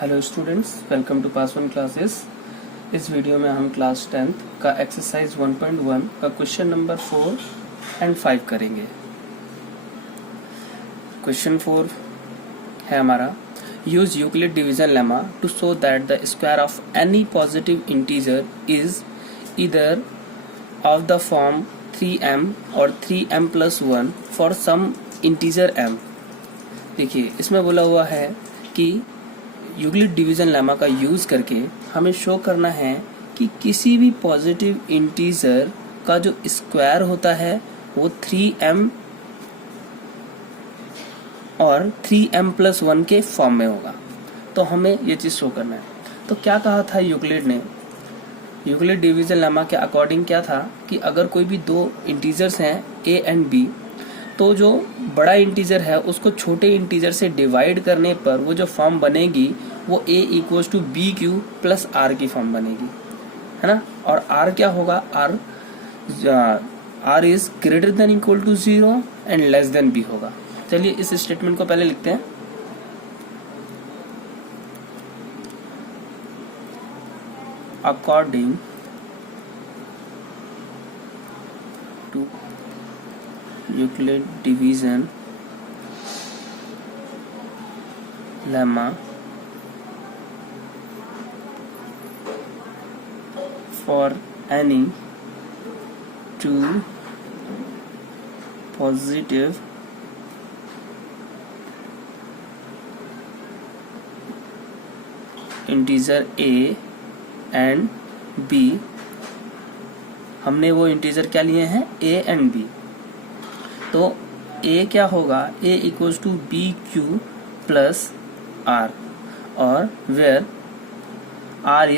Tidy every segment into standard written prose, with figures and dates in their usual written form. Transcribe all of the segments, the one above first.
Hello students, welcome to Pass One Classes. इस video में हम क्लास 10th का एक्सरसाइज 1.1 का क्वेश्चन नंबर 4 एंड 5 करेंगे। क्वेश्चन 4 है हमारा, use Euclid division lemma to show that the square of any positive integer is either of the form 3m और 3m+1 for some integer m। देखिए, इसमें बोला हुआ है कि यूक्लिड डिवीजन लेमा का यूज करके हमें शो करना है कि किसी भी पॉजिटिव इंटीजर का जो स्क्वायर होता है वो 3m और 3m+1 के फॉर्म में होगा। तो हमें ये चीज शो करना है। तो क्या कहा था यूक्लिड ने? यूक्लिड डिवीजन लेमा के अकॉर्डिंग क्या था कि अगर कोई भी दो इंटीजर्स हैं a एंड b, तो जो बड़ा इंटीजर है उसको छोटे इंटीजर से डिवाइड करने पर वो जो फॉर्म बनेगी वो a = bq + r की फॉर्म बनेगी, है ना। और r क्या होगा? r is greater than equal to 0 and less than b होगा। चलिए इस स्टेटमेंट को पहले लिखते हैं। According to Euclid division lemma, for any two positive integer a and b, हमने वो इंटीजर क्या लिए हैं? a and b। तो a क्या होगा? a = bq + r और where r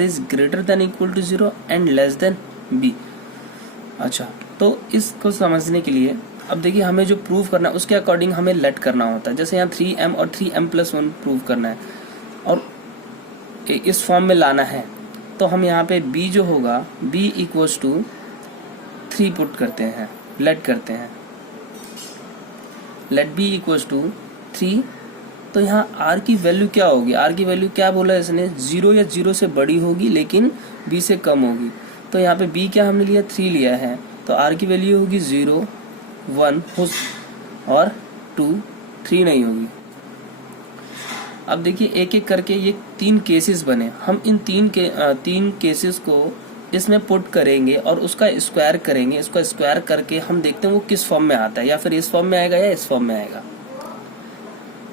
is greater than equal to 0 and less than b। अच्छा, तो इसको समझने के लिए अब देखिए, हमें जो प्रूव करना है उसके अकॉर्डिंग हमें लेट करना होता है। जैसे यहाँ 3m और 3m+1 प्रूव करना है और इस फॉर्म में लाना है, तो हम यहाँ पे b जो होगा b = 3 पुट करते हैं, लेट करते हैं। Let b = 3। तो यहाँ r की वैल्यू क्या होगी? r की वैल्यू क्या बोला है इसने? 0 या 0 से बड़ी होगी लेकिन b से कम होगी। तो यहाँ पे b क्या हमने लिया? 3 लिया है। तो r की वैल्यू होगी 0, 1 और 2, 3 नहीं होगी। अब देखिए, एक एक करके ये 3 केसेस बने। हम इन 3 केसेस को इसमें पुट करेंगे और उसका स्क्वायर करेंगे। इसका स्क्वायर करके हम देखते हैं वो किस फॉर्म में आता है, या फिर इस फॉर्म में आएगा या इस फॉर्म में आएगा।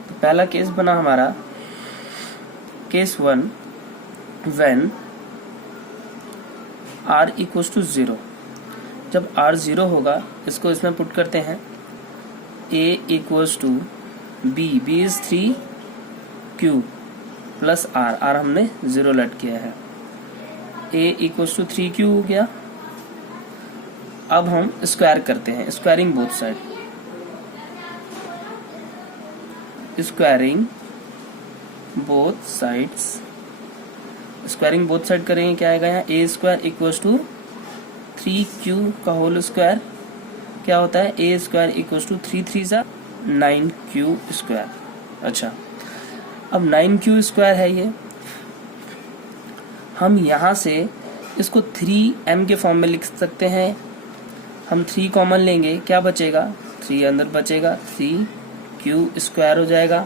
तो पहला केस बना हमारा केस 1, व्हेन r = 0। जब r 0 होगा, इसको इसमें पुट करते हैं। a = b is 3q + r हमने 0 लेट किया है। a = 3q हो गया। अब हम स्क्वायर करते हैं, squaring both side. Squaring both side करेंगे, क्या आएगा यहाँ? a² = 3q का होल स्क्वायर क्या होता है? a² = 3 3 9q²। अच्छा, अब 9q² है ये। हम यहाँ से इसको 3m के फॉर्म में लिख सकते हैं। हम 3 कॉमन लेंगे, क्या बचेगा? 3 अंदर बचेगा, 3q² हो जाएगा।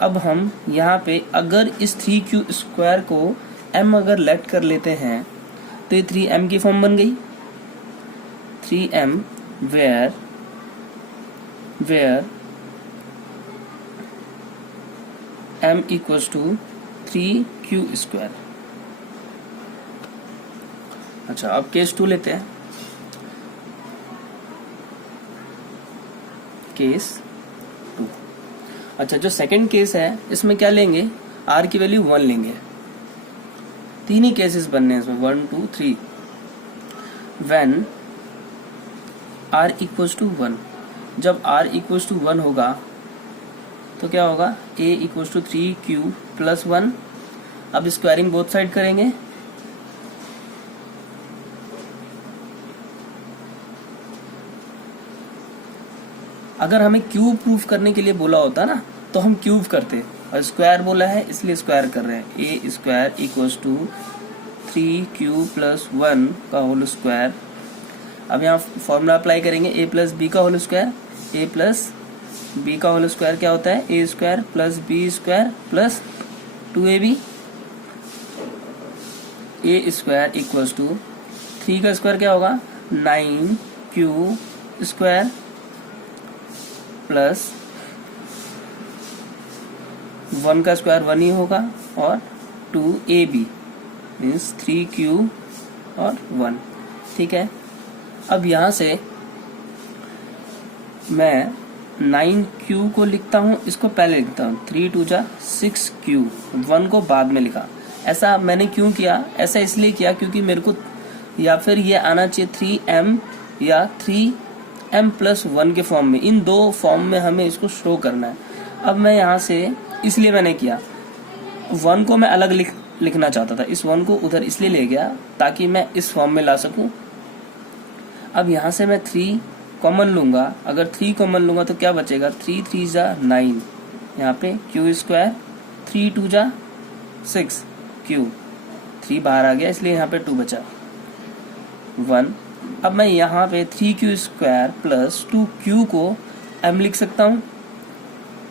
अब हम यहाँ पे अगर इस 3q² को m अगर लेट कर लेते हैं तो ये 3m की फॉर्म बन गई। 3m where m = 3q²। अच्छा, अब केस 2 लेते हैं। केस 2। अच्छा, जो सेकंड केस है इसमें क्या लेंगे? r की वैल्यू 1 लेंगे। 3 ही केसेस बनने हैं इसमें, 1 2 3। व्हेन r = 1, जब r = 1 होगा तो क्या होगा? a = 3q + 1। अब स्क्वायरिंग बोथ साइड करेंगे। अगर हमें क्यूब प्रूफ करने के लिए बोला होता ना तो हम क्यूब करते, और स्क्वायर बोला है इसलिए स्क्वायर कर रहे हैं। A square equals to 3q plus 1 का होल स्क्वायर। अब यहाँ फॉर्मूला अप्लाई करेंगे, ए प्लस बी का whole square. A plus B का होल स्क्वायर क्या होता है, A square plus B square plus 2ab। A square equals to 3 का स्क्वायर क्या होगा 9q स्क्वायर प्लस 1 का स्क्वायर 1 ही होगा और 2ab मीन्स 3q और 1। ठीक है, अब यहाँ से मैं 9q को लिखता हूँ, इसको पहले लिखता हूँ। 3 2 जा 6q, 1 को बाद में लिखा। ऐसा मैंने क्यों किया, ऐसा इसलिए किया क्योंकि मेरे को या फिर ये आना चाहिए 3m या 3m प्लस 1 के फॉर्म में। इन दो फॉर्म में हमें इसको शो करना है। अब मैं यहाँ से इसलिए मैंने किया, 1 को मैं अलग लिखना चाहता था, इस 1 को उधर इसलिए ले गया ताकि मैं इस फॉर्म में ला सकूं। अब यहाँ से मैं 3 कॉमन लूंगा, अगर 3 कॉमन लूंगा तो क्या बचेगा 3 3 जा 9, यहाँ पे q स्क्वायर 3 2 जा 6q, 3 बाहर आ गया इसलिए यहाँ पे 2 बचा 1। अब मैं यहाँ पे 3q स्क्वायर प्लस 2q को m लिख सकता हूँ,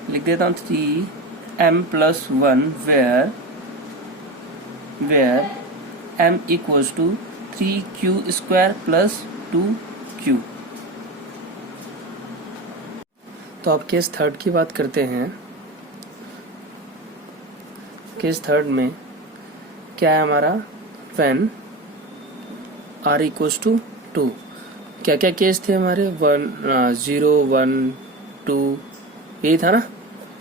लिख देता हूँ 3m plus 1 where m equals to 3q square plus 2q। तो अब केस थर्ड की बात करते हैं। केस थर्ड में क्या है हमारा, व्हेन r इक्वल्स टू 2। क्या क्या केस थे हमारे, 0 1 2, यही था ना,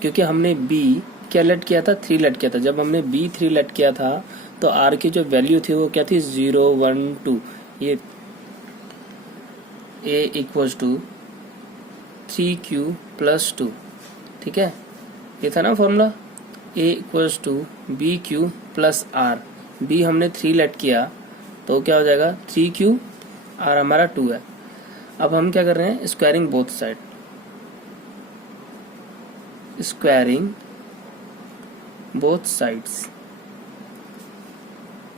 क्योंकि हमने b क्या लेट किया था, 3 लेट किया था। जब हमने b 3 लेट किया था तो r की जो वैल्यू थी वो क्या थी 0 1 2। ये a equals to 3q plus 2, ठीक है, ये था ना formula. a equals to bq plus r, b हमने 3 लेट किया तो क्या हो जाएगा 3q, r हमारा 2 है। अब हम क्या कर रहे हैं, squaring both side, squaring both sides.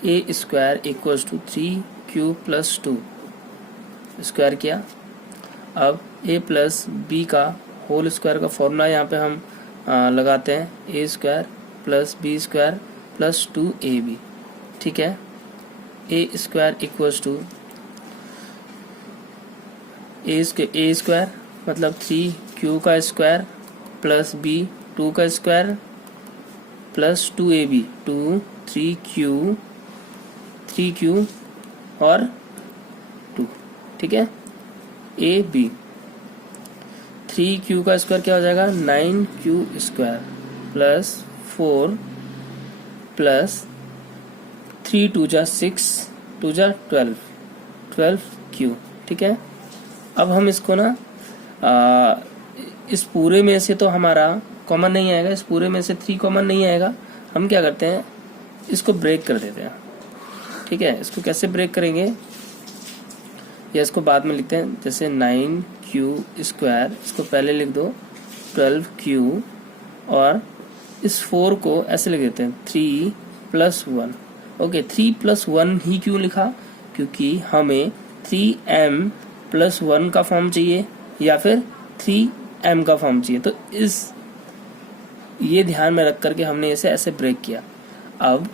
A square equals to 3q plus 2, square किया। अब a प्लस बी का होल स्क्वायर का फॉर्मूला यहाँ पे हम लगाते हैं, A square plus B square plus 2ab, ठीक है। A square equals to A square मतलब 3q का स्क्वायर प्लस b 2 का स्क्वायर प्लस 2ab, 2 3q और 2, ठीक है। ए बी 3q का स्क्वायर क्या हो जाएगा 9q स्क्वायर प्लस 4 प्लस 3 2 जा 6 2 जा 12q, ठीक है। अब हम इसको ना इस पूरे में से तो हमारा कॉमन नहीं आएगा, इस पूरे में से 3 कॉमन नहीं आएगा। हम क्या करते हैं, इसको ब्रेक कर देते हैं, ठीक है। इसको कैसे ब्रेक करेंगे या इसको बाद में लिखते हैं, जैसे 9q स्क्वायर, इसको पहले लिख दो 12q और इस 4 को ऐसे लिख देते हैं 3 प्लस 1। ओके, 3 प्लस 1 ही क्यों लिखा, क्योंकि हमें 3m प्लस 1 का फॉर्म चाहिए या फिर 3m का फॉर्म चाहिए। तो ये ध्यान में रख करके हमने इसे ऐसे ब्रेक किया। अब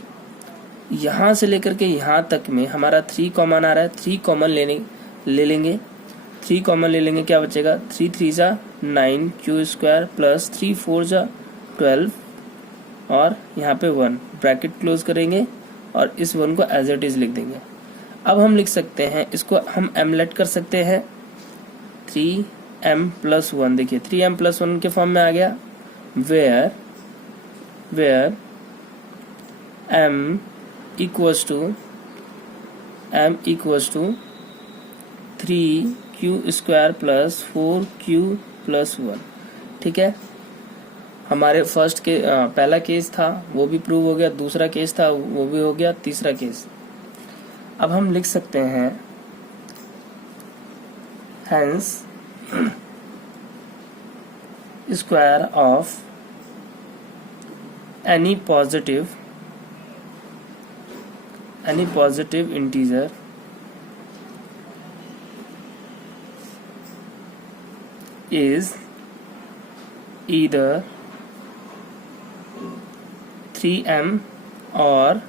यहाँ से लेकर के यहाँ तक में हमारा 3 कॉमन आ रहा है, 3 कॉमन ले लेंगे 3 कॉमन ले लेंगे, क्या बचेगा 3 3 जा 9q स्क्वायर प्लस 3 4 जा 12 और यहाँ पे 1, ब्रैकेट क्लोज करेंगे और इस 1 को एज इट इज लिख देंगे। अब हम लिख सकते हैं, इसको हम एमलेट कर सकते हैं 3m प्लस 1, देखिए 3m प्लस 1 के फॉर्म में आ गया, where m equals to 3q square plus 4q plus 1, ठीक है। हमारे फर्स्ट के पहला केस था वो भी प्रूव हो गया, दूसरा केस था वो भी हो गया, तीसरा केस। अब हम लिख सकते हैं hence square of any positive integer is either 3m और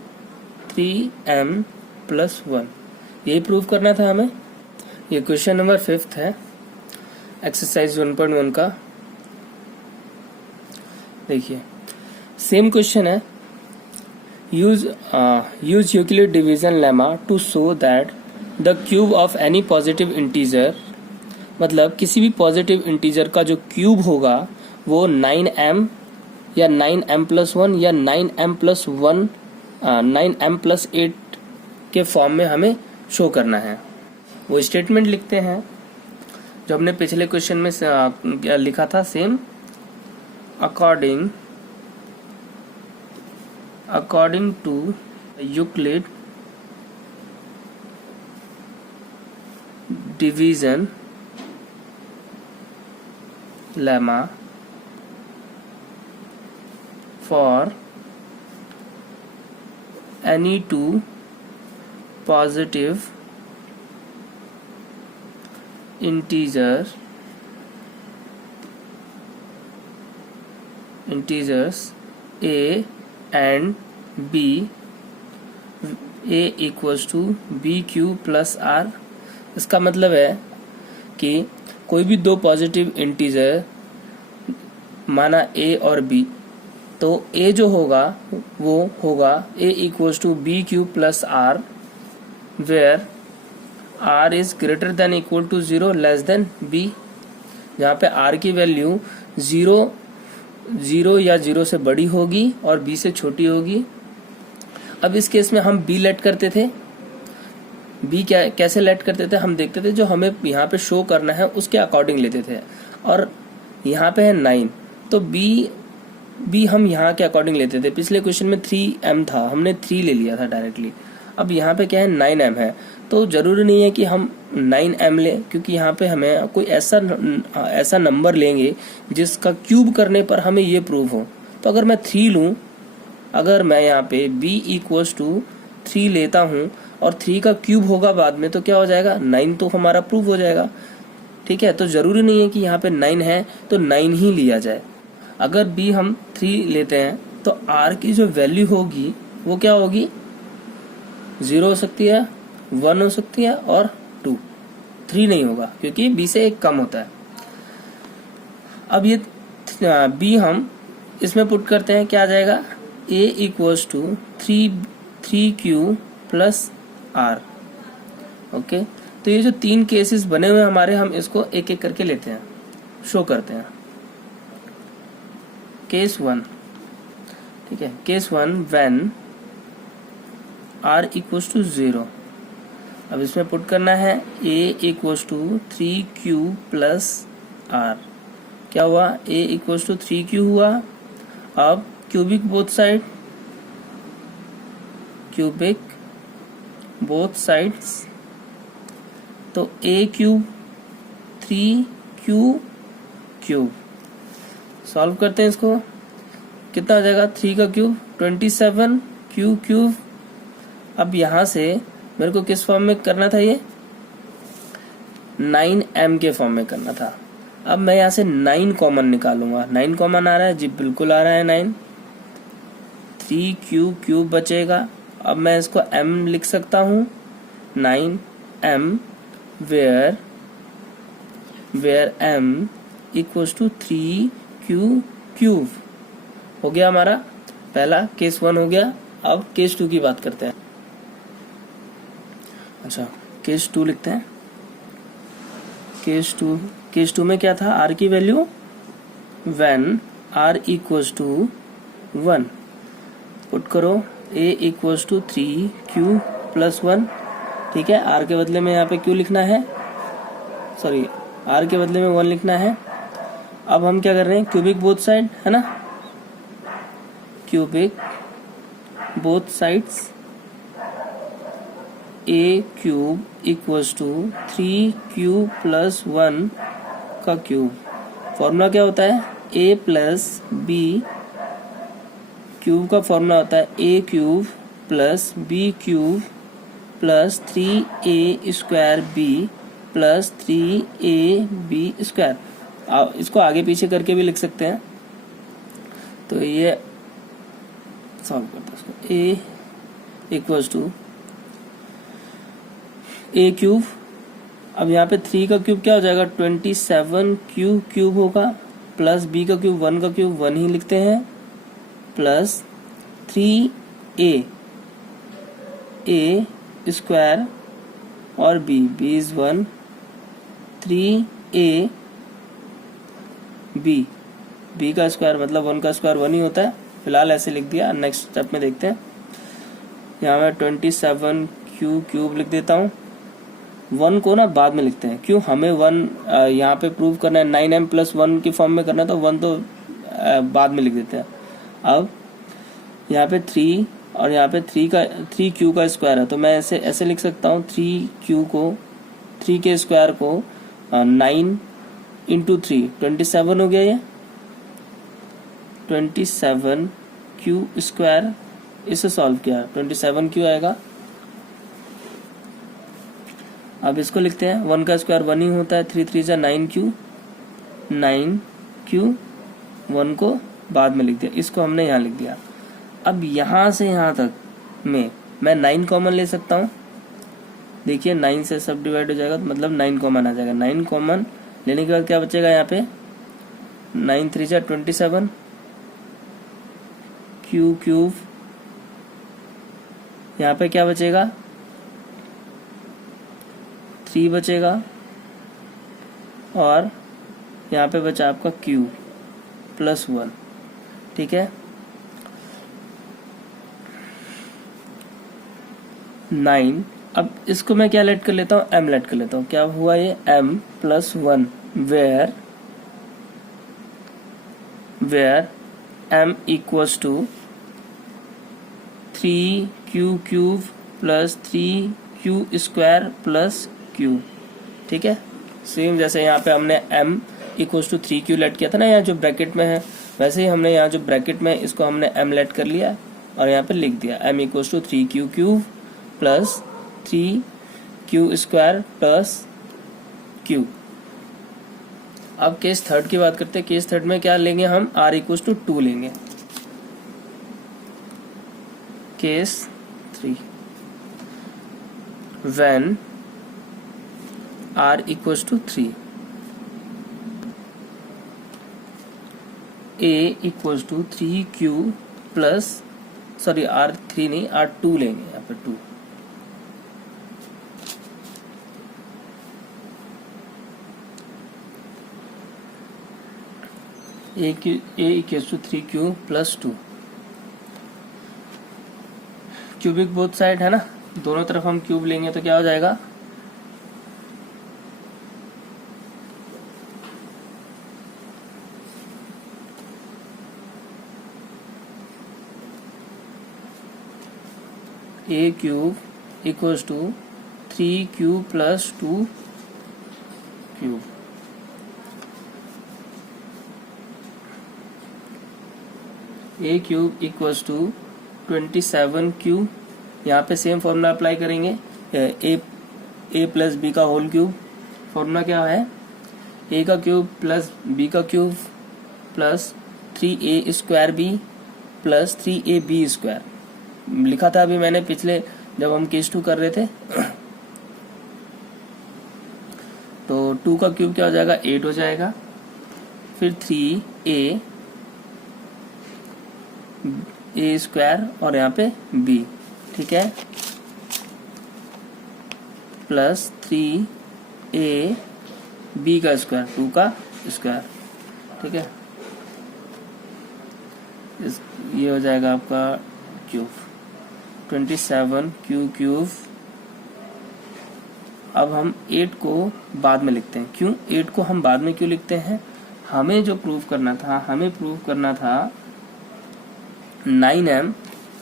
3m प्लस 1। यही प्रूव करना था हमें। ये क्वेश्चन नंबर 5 है एक्सरसाइज 1.1 का। देखिए सेम क्वेश्चन है। Use Euclid division lemma to show that the cube of any positive integer, मतलब किसी भी पॉजिटिव इंटीजर का जो क्यूब होगा वो 9m या 9m प्लस 1 या 9m प्लस 1 9m प्लस 8 के फॉर्म में हमें शो करना है। वो स्टेटमेंट लिखते हैं जो हमने पिछले क्वेश्चन में लिखा था same. According to Euclid division lemma for any two positive integers a and b, a equals to bq plus r। इसका मतलब है कि कोई भी दो पॉजिटिव इंटीजर माना a और b, तो a जो होगा वो होगा a equals to B Q plus R, where r is greater than equal to 0 less than b। जहाँ पे r की वैल्यू 0 या 0 से बड़ी होगी और b से छोटी होगी। अब इस केस में हम b लेट करते थे। b कैसे लेट करते थे, हम देखते थे जो हमें यहाँ पे शो करना है उसके अकॉर्डिंग लेते थे। और यहाँ पे है 9, तो b हम यहाँ के अकॉर्डिंग लेते थे। पिछले क्वेश्चन में 3m था, हमने 3 ले लिया था डायरेक्टली। अब यहाँ पे क्या है 9m है, तो जरूरी नहीं है कि हम 9m ले, क्योंकि यहाँ पे हमें कोई ऐसा नंबर लेंगे जिसका क्यूब करने पर हमें ये प्रूव हो। तो अगर मैं 3 लूँ, अगर मैं यहाँ पे b इक्वल्स टू 3 लेता हूँ और 3 का क्यूब होगा बाद में, तो क्या हो जाएगा 9, तो हमारा प्रूव हो जाएगा। ठीक है, तो जरूरी नहीं है कि यहाँ पे 9 है तो 9 ही लिया जाए। अगर b हम 3 लेते हैं तो r की जो वैल्यू होगी वो क्या होगी, 0 हो सकती है, 1 हो सकती है और 2। 3 नहीं होगा क्योंकि b से 1 कम होता है। अब ये b हम इसमें पुट करते हैं, क्या आ जाएगा a equals to 3q plus R. Okay, तो ये जो 3 केसेस बने हुए हमारे, हम इसको एक एक करके लेते हैं, शो करते हैं। केस 1, ठीक है, case 1 when r equals to 0। अब इसमें पुट करना है a equals to 3q plus r। क्या हुआ, a इक्वल्स टू 3q हुआ। अब क्यूबिक बोथ साइड्स, तो a cube 3q cube. Solve करते हैं इसको, कितना आ जाएगा 3 का क्यूब 27 q क्यूब। अब यहां से मेरे को किस फॉर्म में करना था, ये 9m के फॉर्म में करना था। अब मैं यहां से 9 कॉमन निकालूंगा। 9 कॉमन आ रहा है जी, बिल्कुल आ रहा है 9। 3q क्यूब बचेगा। अब मैं इसको m लिख सकता हूँ, 9m where m equals to 3q cube. हो गया हमारा पहला केस 1 हो गया। अब केस 2 की बात करते हैं। अच्छा, केस 2 लिखते हैं। केस 2 में क्या था, r की value when r equals to 1 put करो, a equals to 3q plus 1। ठीक है, r के बदले में यहाँ पे q लिखना है, सॉरी r के बदले में 1 लिखना है। अब हम क्या कर रहे हैं, क्यूबिक बोथ साइड है ना, cubic both sides a cube equals to 3q plus 1 का क्यूब। फॉर्मूला क्या होता है, a प्लस b क्यूब का फॉर्मूला होता है A cube plus B cube plus 3a square B plus 3ab square. इसको आगे पीछे करके भी लिख सकते हैं। तो ये सॉल्व करते हैं इसको। a equals to A cube, अब यहाँ पे 3 का क्यूब क्या हो जाएगा 27 क्यूब होगा, प्लस बी का क्यूब 1 का क्यूब 1 ही लिखते हैं, प्लस 3a स्क्वायर और b इज 1, 3a b का स्क्वायर मतलब 1 का स्क्वायर 1 ही होता है, फिलहाल ऐसे लिख दिया। नेक्स्ट स्टेप में देखते हैं। यहाँ मैं 27 क्यूब लिख देता हूँ। 1 को ना बाद में लिखते हैं, क्यों हमें 1 यहाँ पे प्रूव करना है, 9m प्लस 1 की फॉर्म में करना है, तो 1 तो बाद में लिख देते हैं। अब यहाँ पे 3 और यहाँ पे 3q का स्क्वायर है, तो मैं ऐसे लिख सकता हूँ 3 के स्क्वायर को 9 इंटू 3 27 हो गया। ये 27q स्क्वायर, इसे सॉल्व किया 27q आएगा। अब इसको लिखते हैं, 1 का स्क्वायर 1 ही होता है, 3 जा 9q 1 को बाद में लिख दिया, इसको हमने यहाँ लिख दिया। अब यहाँ से यहाँ तक मैं 9 कॉमन ले सकता हूँ। देखिए 9 से सब डिवाइड हो जाएगा, तो मतलब 9 कॉमन आ जाएगा। 9 कॉमन लेने के बाद क्या बचेगा यहाँ पे 9 3 जा 27 क्यूब, यहाँ पे क्या बचेगा 3 बचेगा, और यहाँ पे बचा आपका q प्लस 1। ठीक है, 9। अब इसको मैं क्या लेट कर लेता हूँ, m लेट कर लेता हूँ। क्या हुआ ये m plus 1 where m equals to 3q cube plus 3q square plus q। ठीक है, सेम जैसे यहाँ पे हमने m equals to 3q late किया था ना, यहाँ जो ब्रैकेट में है, वैसे ही हमने यहाँ जो ब्रैकेट में इसको हमने m लेट कर लिया और यहाँ पे लिख दिया m equals to 3q cube plus 3q square plus q। अब केस थर्ड की बात करते हैं। केस थर्ड में क्या लेंगे हम, r इक्वल्स टू 2 लेंगे। Case 3 when r equals to 3, a equals to 3q plus r3 नहीं r2 लेंगे यहाँ पे 2। a equals to 3q plus 2, cubic both side है ना, दोनों तरफ हम क्यूब लेंगे तो क्या हो जाएगा a cube equals to 3q plus 2 cube. a cube equals to 27q, यहाँ पे सेम फॉर्मूला अप्लाई करेंगे, a प्लस बी का होल क्यूब। फॉर्मूला क्या है, a का क्यूब प्लस b का cube plus 3a square b plus 3ab square. लिखा था अभी मैंने पिछले जब हम केस 2 कर रहे थे। तो 2 का क्यूब क्या हो जाएगा 8 हो जाएगा, फिर 3a स्क्वायर और यहाँ पे b। ठीक है, प्लस 3a b का स्क्वायर 2 का स्क्वायर। ठीक है, ये हो जाएगा आपका क्यूब 27q क्यूब। अब हम 8 को बाद में लिखते हैं। क्यों 8 को हम बाद में क्यों लिखते हैं, हमें जो प्रूव करना था, हमें प्रूव करना था 9m,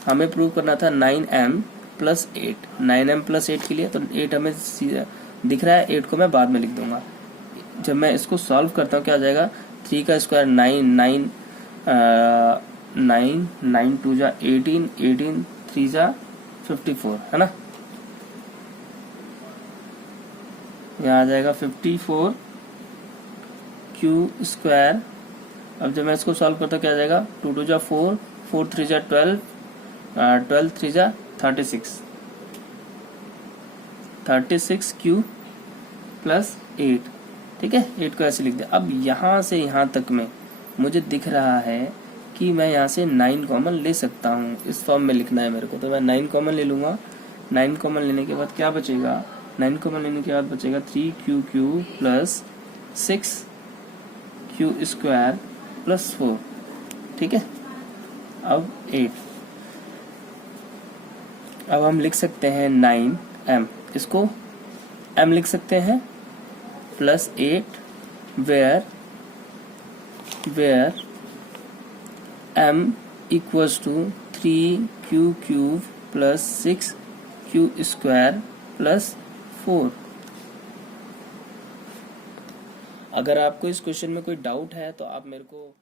हमें प्रूव करना था 9m प्लस 8, 9m प्लस 8 के लिए। तो 8 हमें दिख रहा है, 8 को मैं बाद में लिख दूंगा। जब मैं इसको सॉल्व करता हूँ क्या आ जाएगा 3 का स्क्वायर 9, 9, 9 2 जा 18, 18 3 जा 54, है ना। यहाँ आ जाएगा 54 क्यू स्क्वायर। अब जब मैं इसको सॉल्व करता हूँ क्या आ जाएगा, 2 2 जा 4, 4 3 जा 12, 12 3 जा 36, 36 क्यू प्लस 8। ठीक है, 8 को ऐसे लिख दिया। अब यहाँ से यहाँ तक में मुझे दिख रहा है कि मैं यहाँ से 9 कॉमन ले सकता हूँ। इस फॉर्म में लिखना है मेरे को, तो मैं 9 कॉमन ले लूँगा। 9 कॉमन लेने के बाद क्या बचेगा, 9 कॉमन लेने के बाद बचेगा 3QQ plus 6Q square plus 4। ठीक है, अब 8। अब हम लिख सकते हैं 9M, इसको M लिख सकते हैं plus 8 where M equals to 3Q cube plus 6Q square plus 4। अगर आपको इस क्वेश्चन में कोई डाउट है तो आप मेरे को